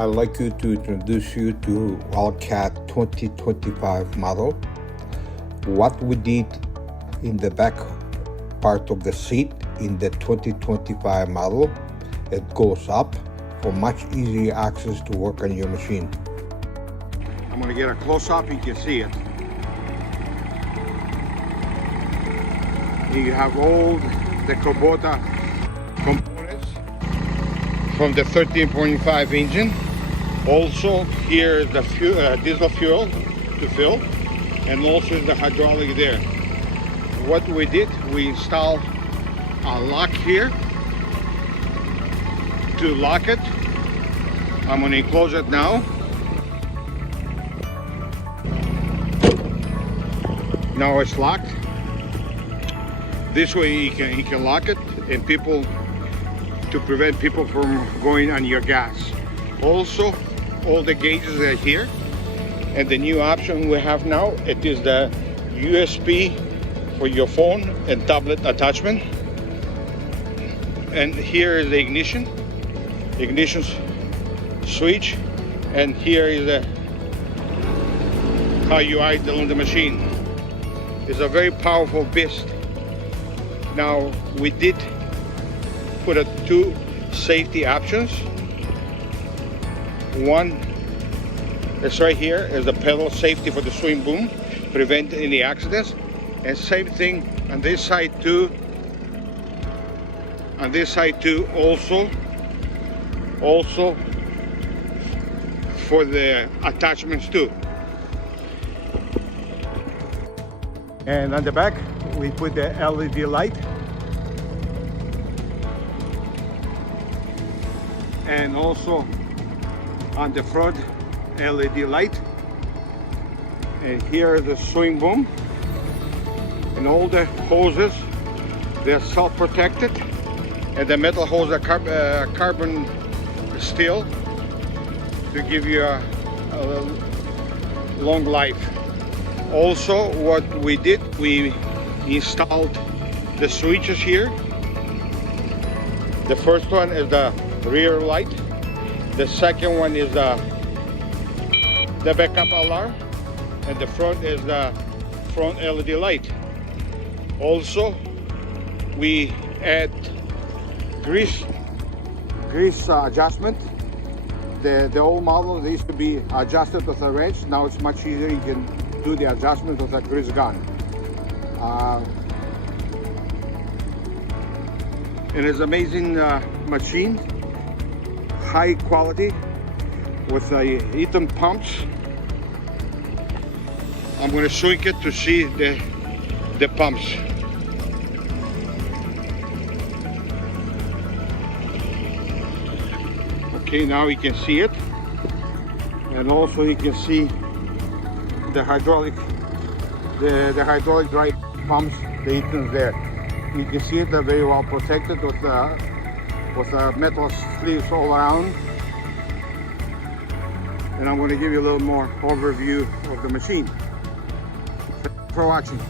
I'd like to introduce you to Wildcat 2025 model. What we did in the back part of the seat in the 2025 model, it goes up for much easier access to work on your machine. I'm going to get a close-up, you can see it. You have all the Kubota components from the 13.5 engine. Also here is the diesel fuel to fill, and also the hydraulic there. What we did, we installed a lock here to lock it. I'm going to close it now. Now it's locked. This way you can lock it, and to prevent people from going on your gas. Also, all the gauges are here, and the new option we have now, it is the USB for your phone and tablet attachment. And here is the ignition switch, and here is how you idle the machine. It's a very powerful beast. Now we did put two safety options. One is right here, is the pedal safety for the swing boom, prevent any accidents. And same thing on this side too. On this side too, also for the attachments too. And on the back we put the LED light, and also on the front LED light. And here is the swing boom, and all the hoses, they're self-protected, and the metal hose are carbon steel to give you a long life. Also, what we did, we installed the switches here. The first one is the rear light. The second one is the backup alarm, and the front is the front LED light. Also, we add grease adjustment. The old model, they used to be adjusted with a wrench. Now it's much easier. You can do the adjustment with a grease gun. It is amazing machine, high quality with Eaton pumps. I'm going to swing it to see the pumps. Okay, now you can see it, and also you can see the hydraulic drive pumps, the Eaton's there. You can see it, they're very well protected with metal sleeves all around. And I'm going to give you a little more overview of the machine. Thanks for watching.